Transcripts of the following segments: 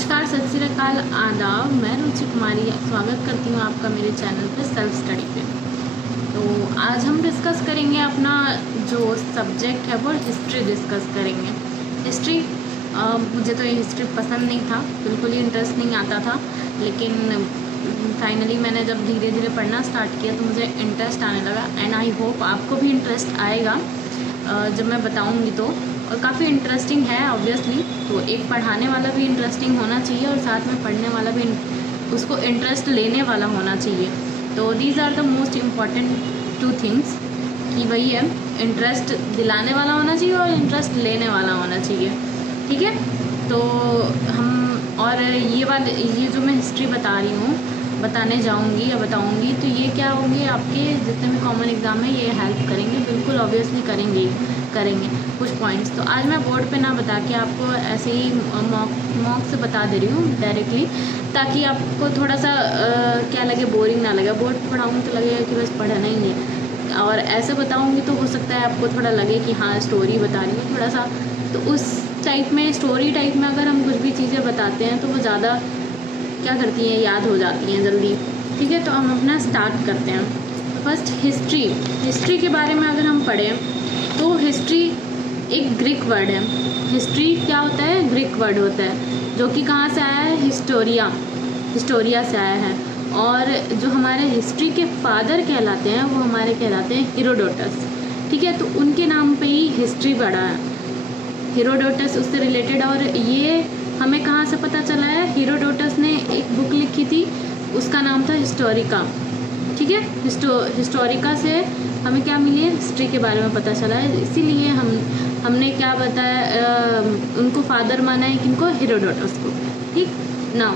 नमस्कार, सत श्री अकाल, आदाब। मैं रुचि कुमारी स्वागत करती हूँ आपका मेरे चैनल पे सेल्फ स्टडी पे। तो आज हम डिस्कस करेंगे अपना जो सब्जेक्ट है वो हिस्ट्री डिस्कस करेंगे। हिस्ट्री मुझे तो ये हिस्ट्री पसंद नहीं था, बिल्कुल ही इंटरेस्ट नहीं आता था, लेकिन फाइनली मैंने जब धीरे धीरे पढ़ना स्टार्ट किया तो मुझे इंटरेस्ट आने लगा। एंड आई होप आपको भी इंटरेस्ट आएगा जब मैं बताऊँगी तो। और काफ़ी इंटरेस्टिंग है ऑब्वियसली, तो एक पढ़ाने वाला भी इंटरेस्टिंग होना चाहिए और साथ में पढ़ने वाला भी उसको इंटरेस्ट लेने वाला होना चाहिए। तो these are the most important two things कि वही है, इंटरेस्ट दिलाने वाला होना चाहिए और इंटरेस्ट लेने वाला होना चाहिए। ठीक है, तो हम और ये जो मैं हिस्ट्री बता रही हूँ, बताने जाऊँगी या बताऊँगी, तो ये क्या होंगे आपके जितने भी कॉमन एग्ज़ाम है ये हेल्प करेंगे, बिल्कुल ऑब्वियसली करेंगे कुछ पॉइंट्स। तो आज मैं बोर्ड पे ना बता के आपको ऐसे ही मॉक से बता दे रही हूँ डायरेक्टली, ताकि आपको थोड़ा सा क्या लगे, बोरिंग ना लगे। बोर्ड पे पढ़ाऊँगी तो लगेगा कि बस पढ़ना ही नहीं, और ऐसे बताऊँगी तो हो सकता है आपको थोड़ा लगे कि हाँ स्टोरी बता रही हूँ थोड़ा सा। तो उस टाइप में, स्टोरी टाइप में अगर हम कुछ भी चीज़ें बताते हैं तो वो ज़्यादा क्या करती हैं, याद हो जाती हैं जल्दी। ठीक है, तो हम अपना स्टार्ट करते हैं। फर्स्ट हिस्ट्री के बारे में अगर हम पढ़ें तो हिस्ट्री एक ग्रीक वर्ड है। हिस्ट्री क्या होता है? ग्रीक वर्ड होता है, जो कि कहाँ से आया है? हिस्टोरिया से आया है। और जो हमारे हिस्ट्री के फादर कहलाते हैं वो हमारे कहलाते हैं हेरोडोटस। ठीक है, तो उनके नाम पे ही हिस्ट्री पढ़ा है, हेरोडोटस उससे रिलेटेड। और ये हमें कहाँ से पता चला है? हेरोडोटस ने एक बुक लिखी थी, उसका नाम था हिस्टोरिका। ठीक है, हिस्टोरिका से हमें क्या मिली है? हिस्ट्री के बारे में पता चला है। इसीलिए हमने क्या बताया, उनको फादर माना है, किनको? हेरोडोटस को। ठीक ना,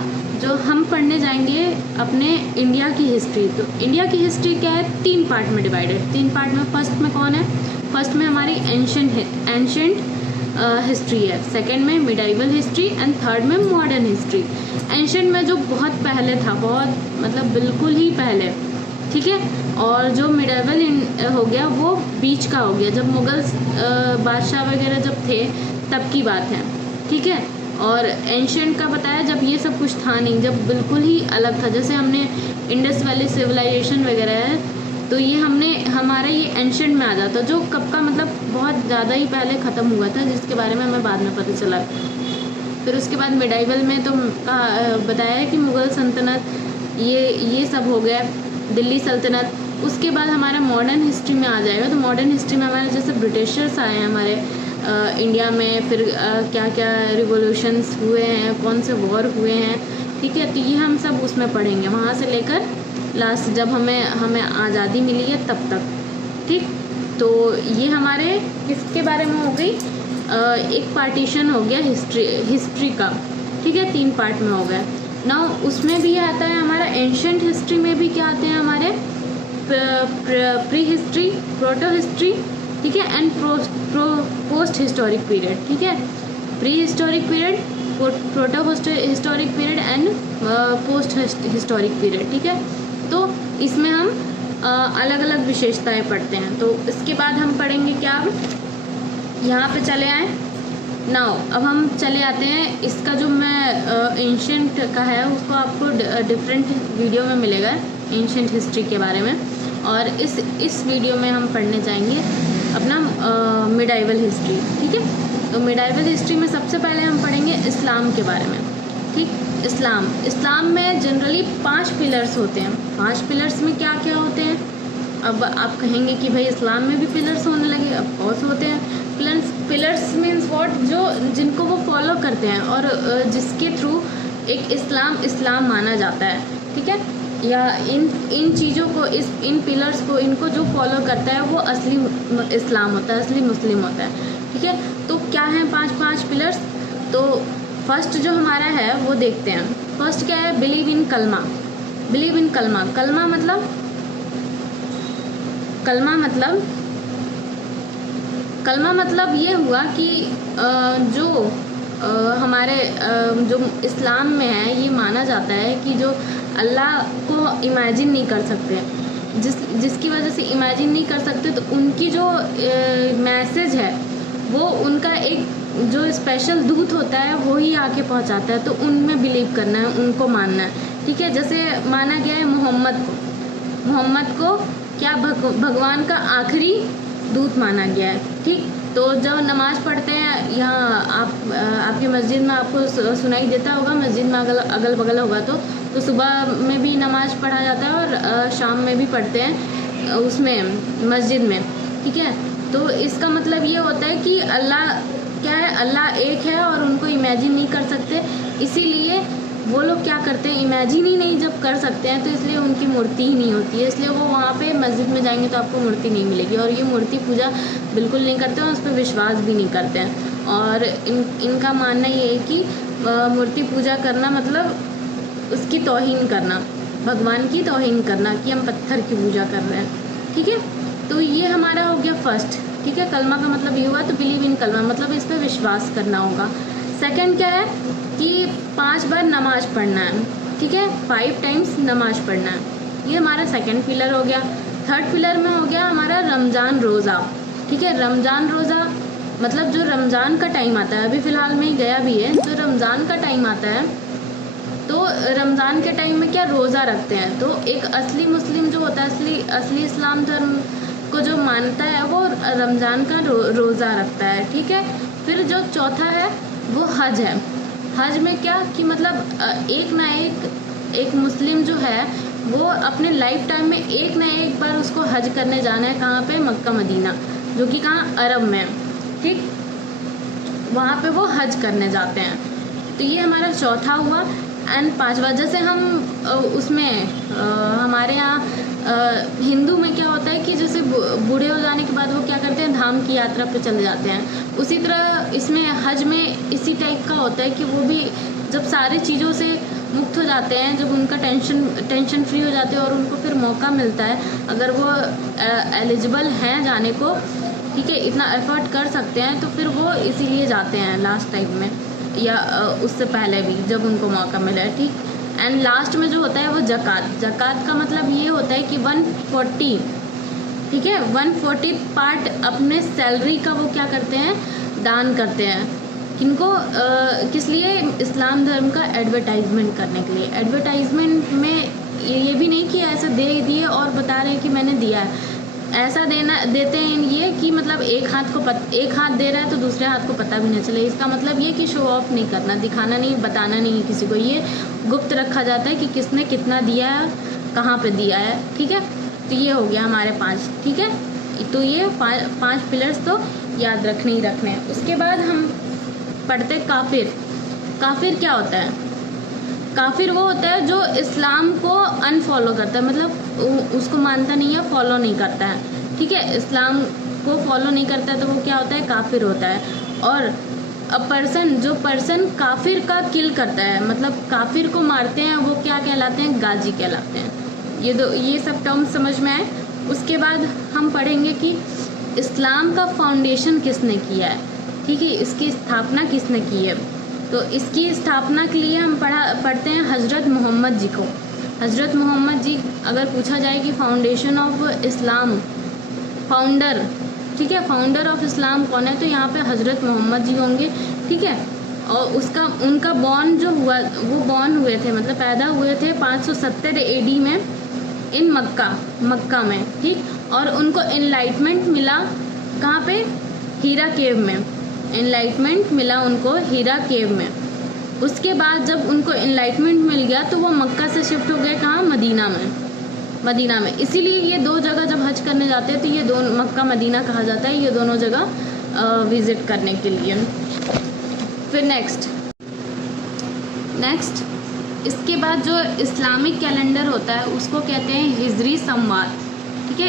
जो हम पढ़ने जाएंगे अपने इंडिया की हिस्ट्री, तो इंडिया की हिस्ट्री क्या है? 3 पार्ट में डिवाइडेड। 3 पार्ट में, फर्स्ट में कौन है? फर्स्ट में हमारी एंशंट हिस्ट्री है, सेकंड में मिडाइवल हिस्ट्री एंड थर्ड में मॉडर्न हिस्ट्री। एंशंट में जो बहुत पहले था, बहुत मतलब बिल्कुल ही पहले। ठीक है, और जो मिडाइवल हो गया वो बीच का हो गया, जब मुगल बादशाह वगैरह जब थे तब की बात है। ठीक है, और एंशंट का बताया जब ये सब कुछ था नहीं, जब बिल्कुल ही अलग था। जैसे हमने इंडस वैली सिविलाइजेशन वगैरह है, तो ये हमारा ये एंशंट में आ जाता, जो कब का मतलब बहुत ज़्यादा ही पहले ख़त्म हुआ था, जिसके बारे में हमें बाद में पता चला। फिर उसके बाद मिडाइवल में तो बताया है कि मुग़ल सल्तनत ये सब हो गया, दिल्ली सल्तनत। उसके बाद हमारा मॉडर्न हिस्ट्री में आ जाएगा। तो मॉडर्न हिस्ट्री में हमारे जैसे ब्रिटिशर्स आए हैं हमारे इंडिया में, फिर क्या क्या रिवोल्यूशंस हुए हैं, कौन से वॉर हुए हैं। ठीक है, तो ये हम सब उसमें पढ़ेंगे, वहाँ से लेकर लास्ट जब हमें आज़ादी मिली है तब तक। ठीक, तो ये हमारे किसके बारे में हो गई? एक पार्टीशन हो गया हिस्ट्री का। ठीक है, 3 पार्ट में हो गया ना। उसमें भी आता है हमारा एंशंट हिस्ट्री में भी क्या आते हैं हमारे? प्री हिस्ट्री, प्रोटो हिस्ट्री, ठीक है, एंड पोस्ट हिस्टोरिक पीरियड। ठीक है, pre historic period, proto historic period and post historic period. ठीक है, तो इसमें हम अलग अलग विशेषताएं पढ़ते हैं। तो इसके बाद हम पढ़ेंगे क्या? यहाँ पे चले आए नाउ। अब हम चले आते हैं, इसका जो मैं एंशंट का है उसको आपको डिफरेंट वीडियो में मिलेगा, एंशंट हिस्ट्री के बारे में। और इस वीडियो में हम पढ़ने जाएंगे अपना मिडाइवल हिस्ट्री। ठीक है, तो मिडाइवल हिस्ट्री में सबसे पहले हम पढ़ेंगे इस्लाम के बारे में। ठीक, इस्लाम में जनरली 5 पिलर्स होते हैं। 5 पिलर्स में क्या क्या होते हैं? अब आप कहेंगे कि भाई इस्लाम में भी पिलर्स होने लगे। अब कौन से होते हैं पिलर्स? Means what? जिनको वो फॉलो करते हैं और जिसके थ्रू एक इस्लाम माना जाता है। ठीक है, या इन चीज़ों को, इन पिलर्स को, इनको जो फॉलो करता है वो असली इस्लाम होता है, असली मुस्लिम होता है। ठीक है, तो क्या हैं 5 पिलर्स? तो फर्स्ट जो हमारा है वो देखते हैं। फर्स्ट क्या है? बिलीव इन कलमा। कलमा मतलब ये हुआ कि जो हमारे जो इस्लाम में है, ये माना जाता है कि जो अल्लाह को इमेजिन नहीं कर सकते, जिसकी वजह से इमेजिन नहीं कर सकते, तो उनकी जो मैसेज है वो उनका एक जो स्पेशल दूत होता है वो वही आके पहुंचाता है, तो उनमें बिलीव करना है, उनको मानना है। ठीक है, जैसे माना गया है मोहम्मद को क्या भगवान का आखिरी दूत माना गया है। ठीक, तो जब नमाज पढ़ते हैं यहाँ आपकी मस्जिद में आपको सुनाई देता होगा, मस्जिद में अगल बगल होगा तो सुबह में भी नमाज पढ़ा जाता है और शाम में भी पढ़ते हैं उसमें मस्जिद में। ठीक है, तो इसका मतलब ये होता है कि अल्लाह क्या है, अल्लाह एक है और उनको इमेजिन नहीं कर सकते, इसीलिए वो लोग क्या करते हैं, इमेजिन ही नहीं जब कर सकते हैं तो इसलिए उनकी मूर्ति ही नहीं होती है, इसलिए वो वहाँ पे मस्जिद में जाएंगे तो आपको मूर्ति नहीं मिलेगी। और ये मूर्ति पूजा बिल्कुल नहीं करते हैं, उस पर विश्वास भी नहीं करते हैं। और इनका मानना ये है कि मूर्ति पूजा करना मतलब उसकी तौहीन करना, भगवान की तौहीन करना कि हम पत्थर की पूजा कर रहे हैं। ठीक है, तो ये हमारा हो गया फर्स्ट। ठीक है, कलमा का मतलब ये हुआ, तो बिलीव इन कलमा मतलब इस पर विश्वास करना होगा। सेकंड क्या है कि 5 बार नमाज पढ़ना है। ठीक है, 5 टाइम्स नमाज पढ़ना है, ये हमारा सेकंड पिलर हो गया। थर्ड पिलर में हो गया हमारा रमज़ान रोज़ा। ठीक है, रमज़ान रोज़ा मतलब जो रमज़ान का टाइम आता है, अभी फ़िलहाल में गया भी है, जो रमज़ान का टाइम आता है तो रमज़ान के टाइम में क्या रोज़ा रखते हैं। तो एक असली मुस्लिम जो होता है, असली इस्लाम धर्म को जो मानता है वो रमज़ान का रोज़ा रखता है। ठीक है, फिर जो चौथा है वो हज है। हज में क्या कि मतलब एक ना एक मुस्लिम जो है वो अपने लाइफ टाइम में एक ना एक बार उसको हज करने जाना है। कहाँ पे? मक्का मदीना, जो कि कहाँ? अरब में। ठीक, वहाँ पे वो हज करने जाते हैं। तो ये हमारा चौथा हुआ। एंड पांचवा, जैसे हम उसमें हमारे यहाँ हिंदू में क्या होता है कि जैसे बूढ़े हो जाने के बाद वो क्या करते हैं, धाम की यात्रा पे चले जाते हैं। उसी तरह इसमें हज में इसी टाइप का होता है कि वो भी जब सारी चीज़ों से मुक्त हो जाते हैं, जब उनका टेंशन फ्री हो जाते हैं और उनको फिर मौका मिलता है, अगर वो एलिजिबल हैं जाने को, ठीक है, इतना एफर्ट कर सकते हैं, तो फिर वो इसीलिए जाते हैं लास्ट टाइम में या उससे पहले भी जब उनको मौका मिला है। ठीक, एंड लास्ट में जो होता है वो जक़ात का मतलब ये होता है कि 140, ठीक है, 140 पार्ट अपने सैलरी का वो क्या करते हैं, दान करते हैं। किनको किस लिए? इस्लाम धर्म का एडवर्टाइजमेंट करने के लिए। एडवर्टाइजमेंट में ये भी नहीं कि ऐसा दे दिए और बता रहे हैं कि मैंने दिया है, ऐसा देते हैं ये कि मतलब एक हाथ दे रहा है तो दूसरे हाथ को पता भी नहीं चले। इसका मतलब ये कि शो ऑफ नहीं करना, दिखाना नहीं, बताना नहीं है किसी को, ये गुप्त रखा जाता है कि किसने कितना दिया है, कहाँ पे दिया है। ठीक है, तो ये हो गया हमारे 5। ठीक है, तो ये 5 पिलर्स तो याद रखने ही रखने हैं। उसके बाद हम पढ़ते काफिर क्या होता है? काफिर वो होता है जो इस्लाम को अनफॉलो करता है, मतलब उसको मानता नहीं है, फॉलो नहीं करता है। ठीक है, इस्लाम को फॉलो नहीं करता है तो वो क्या होता है? काफिर होता है। और जो पर्सन काफिर का किल करता है, मतलब काफिर को मारते हैं, वो क्या कहलाते हैं? गाजी कहलाते हैं। ये सब टर्म्स समझ में आए। उसके बाद हम पढ़ेंगे कि इस्लाम का फाउंडेशन किसने किया है। ठीक है, इसकी स्थापना किसने की है। तो इसकी स्थापना के लिए हम पढ़ते हैं हज़रत मोहम्मद जी को। हज़रत मोहम्मद जी, अगर पूछा जाए कि फाउंडेशन ऑफ इस्लाम, फाउंडर, ठीक है, फाउंडर ऑफ इस्लाम कौन है, तो यहाँ पे हज़रत मोहम्मद जी होंगे। ठीक है, और उनका बॉर्न जो हुआ, वो बॉर्न हुए थे, मतलब पैदा हुए थे 570 AD में इन मक्का में। ठीक, और उनको एनलाइटमेंट मिला कहाँ पे? हीरा केव में। एनलाइटमेंट मिला उनको हीरा केव में। उसके बाद जब उनको एनलाइटमेंट मिल गया तो वो मक्का से शिफ्ट हो गए कहाँ? मदीना में। इसीलिए ये 2 जगह जब हज करने जाते हैं तो ये दोनों, मक्का मदीना कहा जाता है, ये दोनों जगह विजिट करने के लिए। फिर नेक्स्ट इसके बाद जो इस्लामिक कैलेंडर होता है उसको कहते हैं हिजरी संवात। ठीक है,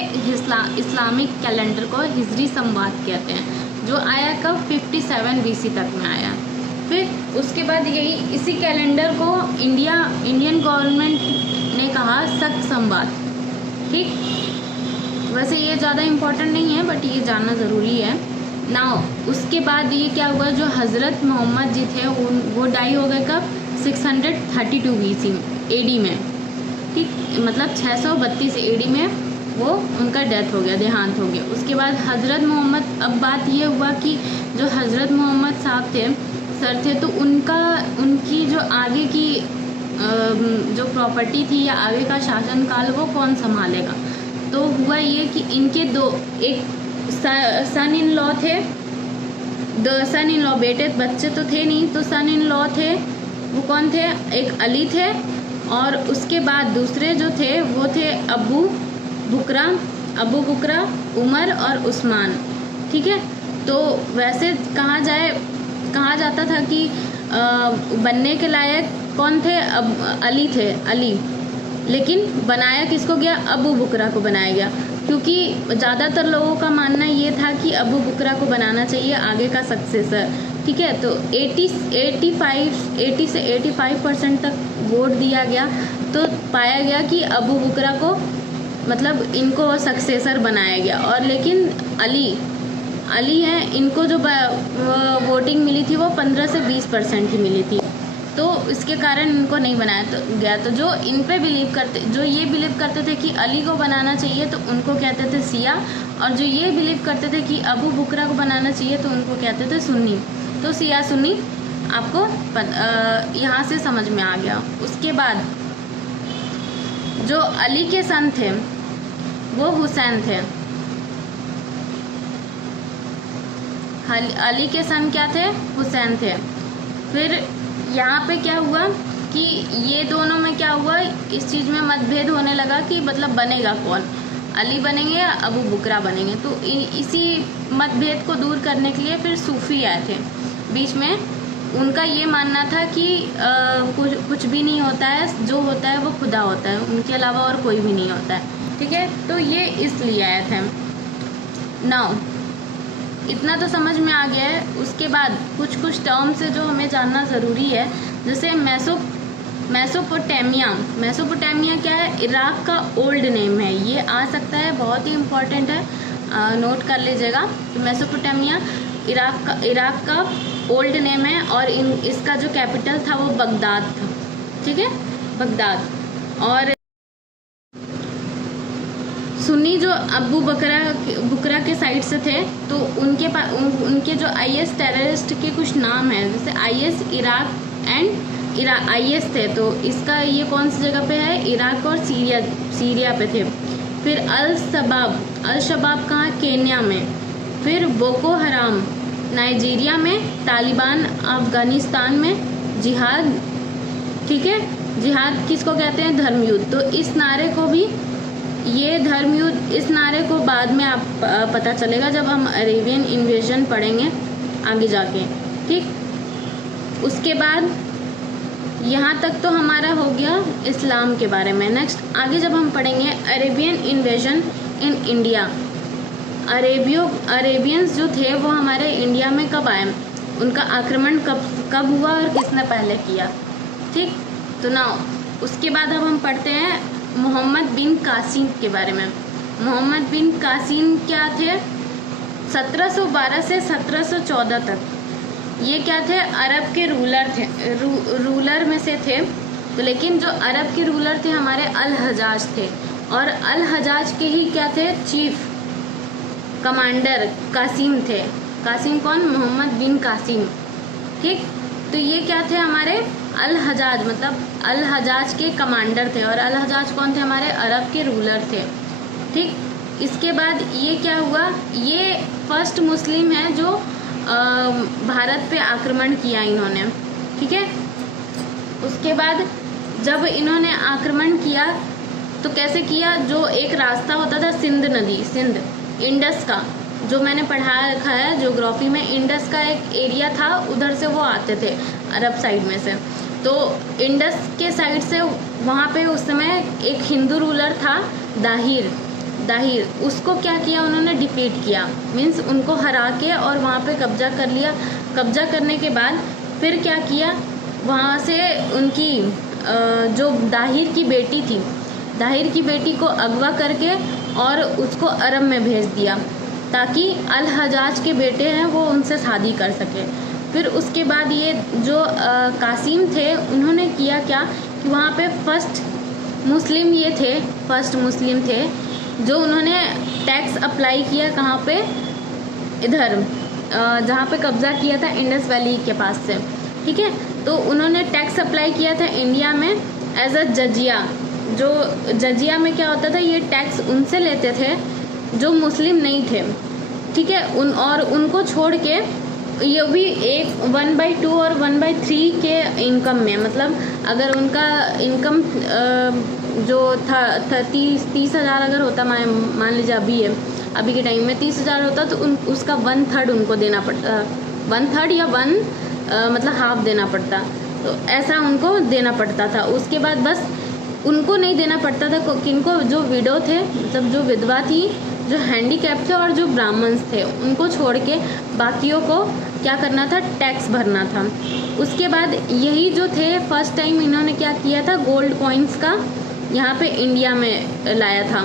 इस्लामिक कैलेंडर को हिजरी संवात कहते हैं, जो आया कब? 57 BC तक में आया। फिर उसके बाद इसी कैलेंडर को इंडियन गवर्नमेंट ने कहा शक संवात। ठीक, वैसे ये ज़्यादा इम्पोर्टेंट नहीं है बट ये जानना ज़रूरी है। नाउ उसके बाद ये क्या हुआ, जो हज़रत मोहम्मद जी थे वो डाई हो गए कब? 632 BC AD में। ठीक, मतलब 632 AD में वो उनका डेथ हो गया, देहांत हो गया। उसके बाद हज़रत मोहम्मद, अब बात ये हुआ कि जो हज़रत मोहम्मद साहब थे सर थे, तो उनकी जो आगे की जो प्रॉपर्टी थी या आगे का शासनकाल वो कौन संभालेगा। तो हुआ ये कि इनके एक सन इन लॉ थे, सन इन लॉ, बेटे बच्चे तो थे नहीं, तो सन इन लॉ थे, वो कौन थे, एक अली थे, और उसके बाद दूसरे जो थे वो थे अबू बुकरा, उमर और उस्मान। ठीक है, तो वैसे कहा जाता था कि बनने के लायक कौन थे, अली थे, अली, लेकिन बनाया किसको गया, अबू बुकरा को बनाया गया, क्योंकि ज़्यादातर लोगों का मानना ये था कि अबू बुकरा को बनाना चाहिए आगे का सक्सेसर। ठीक है, तो 80 से 85% तक वोट दिया गया, तो पाया गया कि अबू बुकरा को मतलब इनको सक्सेसर बनाया गया। और लेकिन अली हैं, इनको जो वोटिंग मिली थी वो 15 से 20% ही मिली थी, तो इसके कारण इनको नहीं बनाया गया। तो जो इन पे जो ये बिलीव करते थे कि अली को बनाना चाहिए तो उनको कहते थे शिया, और जो ये बिलीव करते थे कि अबू बुकरा को बनाना चाहिए तो उनको कहते थे सुन्नी। तो शिया सुन्नी आपको यहाँ से समझ में आ गया। उसके बाद जो अली के सन थे वो हुसैन थे। अली के सन क्या थे, हुसैन थे। फिर यहाँ पे क्या हुआ कि ये दोनों में क्या हुआ, इस चीज़ में मतभेद होने लगा कि मतलब बनेगा कौन, अली बनेंगे या अबू बुकरा बनेंगे। तो इसी मतभेद को दूर करने के लिए फिर सूफी आए थे बीच में। उनका ये मानना था कि कुछ भी नहीं होता है, जो होता है वो खुदा होता है, उनके अलावा और कोई भी नहीं होता है। ठीक है, तो ये इसलिए आए थे। नाउ इतना तो समझ में आ गया है। उसके बाद कुछ टर्म्स है जो हमें जानना ज़रूरी है, जैसे मेसोपोटामिया क्या है, इराक का ओल्ड नेम है, ये आ सकता है, बहुत ही इम्पोर्टेंट है, नोट कर लीजिएगा। तो मेसोपोटामिया इराक का ओल्ड नेम है, और इसका जो कैपिटल था वो बगदाद था। ठीक है, बगदाद। और सुन्नी जो अबू बुकरा के साइड से थे, तो उनके जो IS टेररिस्ट के कुछ नाम हैं, जैसे IS इराक IS थे, तो इसका ये कौन सी जगह पे है, इराक और सीरिया पे थे। फिर अल शबाब कहाँ, केन्या में। फिर बोको हराम नाइजीरिया में, तालिबान अफगानिस्तान में, जिहाद। ठीक है, जिहाद किसको कहते हैं, धर्मयुद्ध। तो इस नारे को भी, ये धर्मयुद्ध, इस नारे को बाद में आप पता चलेगा जब हम अरेबियन इन्वेजन पढ़ेंगे आगे जाके। ठीक, उसके बाद यहाँ तक तो हमारा हो गया इस्लाम के बारे में। नेक्स्ट आगे जब हम पढ़ेंगे Arabian invasion in India, Arabians जो थे वो हमारे इंडिया में कब आए, उनका आक्रमण कब हुआ और किसने पहले किया। ठीक, तो ना उसके बाद अब हम पढ़ते हैं मोहम्मद बिन कासिम के बारे में। मोहम्मद बिन कासिम क्या थे, 1712 से 1714 तक ये क्या थे, अरब के रूलर में से थे। तो लेकिन जो अरब के रूलर थे हमारे अल हजाज थे, और अल हजाज के ही क्या थे, चीफ कमांडर कासिम थे। कासिम कौन, मोहम्मद बिन कासिम। ठीक, तो ये क्या थे, हमारे अल हजाज, मतलब अल हजाज के कमांडर थे, और अल हजाज कौन थे, हमारे अरब के रूलर थे। ठीक, इसके बाद ये क्या हुआ, ये फर्स्ट मुस्लिम है जो भारत पे आक्रमण किया इन्होंने। ठीक है, उसके बाद जब इन्होंने आक्रमण किया तो कैसे किया, जो एक रास्ता होता था सिंध नदी, सिंध इंडस का, जो मैंने पढ़ा रखा है ज्योग्राफी में, इंडस का एक एरिया था, उधर से वो आते थे अरब साइड में से। तो इंडस के साइड से वहाँ पे उस समय एक हिंदू रूलर था दाहिर, उसको क्या किया उन्होंने, डिफीट किया, मीन्स उनको हरा के और वहाँ पे कब्जा कर लिया। कब्जा करने के बाद फिर क्या किया, वहाँ से उनकी जो दाहिर की बेटी थी, दाहिर की बेटी को अगवा करके और उसको अरब में भेज दिया, ताकि अल हजाज के बेटे हैं वो उनसे शादी कर सके। फिर उसके बाद ये जो कासिम थे उन्होंने किया क्या कि वहाँ पे फर्स्ट मुस्लिम थे जो उन्होंने टैक्स अप्लाई किया, कहाँ पे, इधर जहाँ पे कब्जा किया था इंडस वैली के पास से, ठीक है। तो उन्होंने टैक्स अप्लाई किया था इंडिया में एज अ जजिया। जो जजिया में क्या होता था, ये टैक्स उनसे लेते थे जो मुस्लिम नहीं थे, ठीक है। और उनको छोड़ के ये भी एक 1/2 और 1/3 के इनकम में, मतलब अगर उनका इनकम जो था 30,000 अगर होता, मान लीजिए अभी के टाइम में 30,000 होता, तो उसका 1/3 उनको देना पड़ता, 1/3 या मतलब हाफ देना पड़ता। तो ऐसा उनको देना पड़ता था। उसके बाद बस उनको नहीं देना पड़ता था, किनको, जो विडो थे, मतलब जो विधवा थी, जो हैंडीकैप थे और जो ब्राह्मण्स थे, उनको छोड़ के बाकियों को क्या करना था, टैक्स भरना था। उसके बाद यही जो थे फर्स्ट टाइम इन्होंने क्या किया था, गोल्ड कॉइन्स का यहाँ पे इंडिया में लाया था,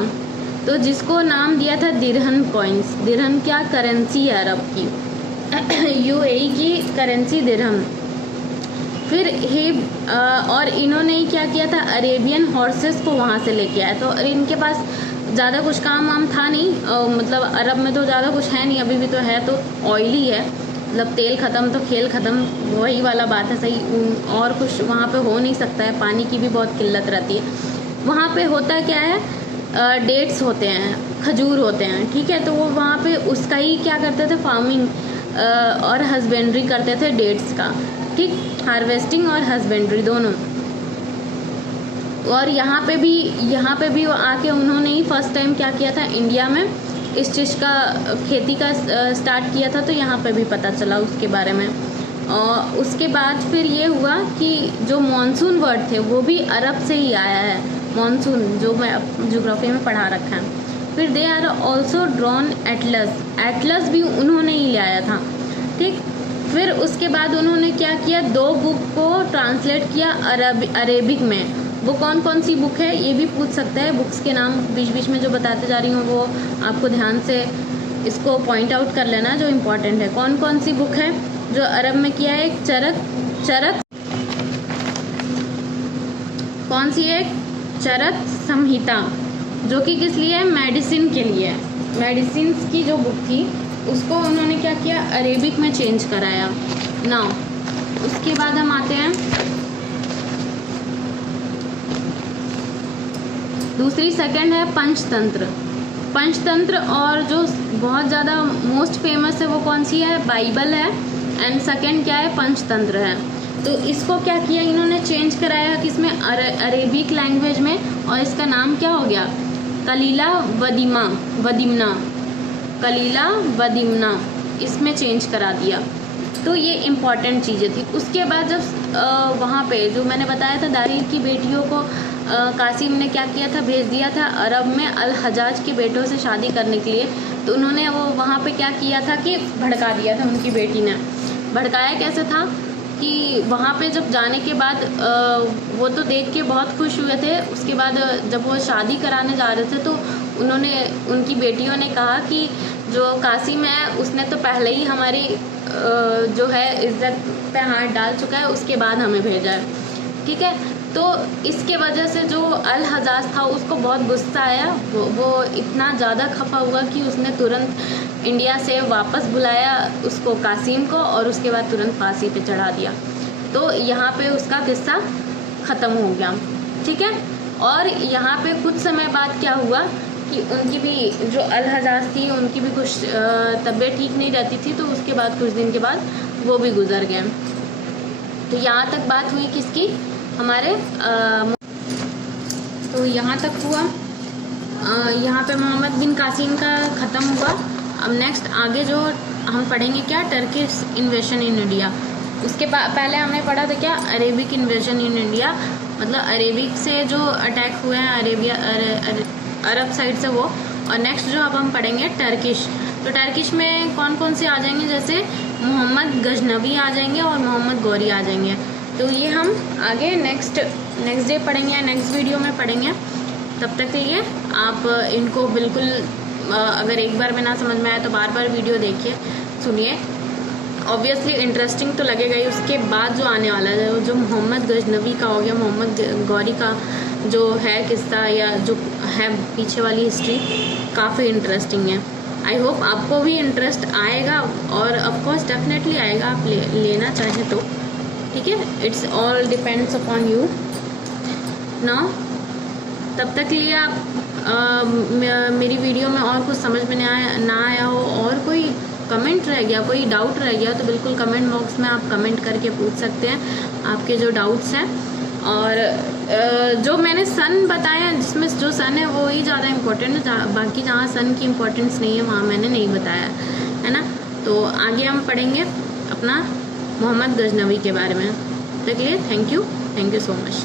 तो जिसको नाम दिया था दिरहम कॉइन्स। दिरहम क्या करेंसी है अरब की, यूएई की करेंसी दिरहम। फिर और इन्होंने क्या किया था, अरेबियन हॉर्सेस को वहाँ से लेके आया। तो इनके पास ज़्यादा कुछ काम वाम था नहीं, मतलब अरब में तो ज़्यादा कुछ है नहीं, अभी भी तो है, तो ऑयली है, मतलब तेल ख़त्म तो खेल ख़त्म, वही वाला बात है, सही। और कुछ वहाँ पे हो नहीं सकता है, पानी की भी बहुत किल्लत रहती है। वहाँ पे होता क्या है, डेट्स होते हैं, खजूर होते हैं, ठीक है। तो वो वहाँ पे उसका ही क्या करते थे, फार्मिंग और हस्बेंड्री करते थे डेट्स का, ठीक, हार्वेस्टिंग और हस्बेंड्री दोनों। और यहाँ पे भी आके उन्होंने ही फर्स्ट टाइम क्या किया था, इंडिया में इस चीज़ का खेती का स्टार्ट किया था। तो यहाँ पे भी पता चला उसके बारे में। और उसके बाद फिर ये हुआ कि जो मॉनसून वर्ड थे वो भी अरब से ही आया है, मॉनसून, जो मैं ज्योग्राफी में पढ़ा रखा है। फिर they are also drawn atlas भी उन्होंने ही लाया था, ठीक। फिर उसके बाद उन्होंने क्या किया, 2 बुक को ट्रांसलेट किया अरेबिक में। वो कौन कौन सी बुक है ये भी पूछ सकते हैं। बुक्स के नाम बीच बीच में जो बताते जा रही हूँ वो आपको ध्यान से इसको पॉइंट आउट कर लेना, जो इम्पोर्टेंट है। कौन कौन सी बुक है जो अरब में किया है, एक चरक कौन सी है, चरक संहिता, जो कि किस लिए है, मेडिसिन के लिए है। मेडिसिन की जो बुक थी उसको उन्होंने क्या किया, अरेबिक में चेंज कराया। नाउ उसके बाद हम आते हैं दूसरी, सेकंड है पंचतंत्र। और जो बहुत ज़्यादा मोस्ट फेमस है वो कौन सी है, बाइबल है, एंड सेकंड क्या है, पंचतंत्र है। तो इसको क्या किया इन्होंने, चेंज कराया किसमें, अरेबिक लैंग्वेज में, और इसका नाम क्या हो गया, कलीला वदिमना, इसमें चेंज करा दिया। तो ये इम्पॉर्टेंट चीज़ें थी। उसके बाद जब वहाँ पे जो मैंने बताया था, दाहिर की बेटियों को कासिम ने क्या किया था, भेज दिया था अरब में अल हजाज के बेटों से शादी करने के लिए। तो उन्होंने वो वहाँ पे क्या किया था कि भड़का दिया था, उनकी बेटी ने। भड़काया कैसे था कि वहाँ पे जब जाने के बाद वो तो देख के बहुत खुश हुए थे। उसके बाद जब वो शादी कराने जा रहे थे तो उनकी बेटियों ने कहा कि जो कासिम है उसने तो पहले ही हमारी जो है इज्जत पे हाथ डाल चुका है, उसके बाद हमें भेजा है, ठीक है। तो इसके वजह से जो अल हजाज था उसको बहुत गुस्सा आया, वो इतना ज़्यादा खफा हुआ कि उसने तुरंत इंडिया से वापस बुलाया उसको, कासिम को, और उसके बाद तुरंत फांसी पे चढ़ा दिया। तो यहाँ पे उसका किस्सा ख़त्म हो गया, ठीक है। और यहाँ पे कुछ समय बाद क्या हुआ कि उनकी भी जो अल हजाज थी उनकी भी कुछ तबीयत ठीक नहीं रहती थी, तो उसके बाद कुछ दिन के बाद वो भी गुजर गए। तो यहाँ तक बात हुई किसकी, हमारे तो यहाँ तक हुआ, यहाँ पे मोहम्मद बिन कासिम का ख़त्म हुआ। अब नेक्स्ट आगे जो हम पढ़ेंगे क्या, टर्किश इन्वेशन इन इंडिया। उसके पहले हमने पढ़ा था क्या, अरेबिक इन्वेशन इन इंडिया, मतलब अरेबिक से जो अटैक हुए हैं अरब साइड से वो। और नेक्स्ट जो अब हम पढ़ेंगे टर्किश। तो टर्किश में कौन कौन से आ जाएंगे, जैसे मोहम्मद गजनवी आ जाएंगे और मोहम्मद गौरी आ जाएंगे। तो ये हम आगे नेक्स्ट डे पढ़ेंगे, नेक्स्ट वीडियो में पढ़ेंगे। तब तक के लिए आप इनको बिल्कुल अगर एक बार में ना समझ में आए तो बार बार वीडियो देखिए, सुनिए। ऑब्वियसली इंटरेस्टिंग तो लगेगा ही। उसके बाद जो आने वाला है जो मोहम्मद गजनवी का हो गया, मोहम्मद गौरी का जो है किस्सा या जो है पीछे वाली हिस्ट्री, काफ़ी इंटरेस्टिंग है। आई होप आपको भी इंटरेस्ट आएगा और ऑफकोर्स डेफिनेटली आएगा, आप लेना चाहें तो, ठीक है। It's all depends upon you now. तब तक लिए आप मेरी वीडियो में और कुछ समझ में ना आया हो और कोई कमेंट रह गया, कोई डाउट रह गया, तो बिल्कुल कमेंट बॉक्स में आप कमेंट करके पूछ सकते हैं आपके जो डाउट्स हैं। और जो मैंने सन बताया, जिसमें जो सन है वो ही ज़्यादा इम्पोर्टेंट है, बाकी जहाँ सन की इम्पोर्टेंस नहीं है वहाँ मैंने नहीं बताया है ना। तो आगे हम पढ़ेंगे अपना मोहम्मद गजनवी के बारे में। तक लिए थैंक यू सो मच।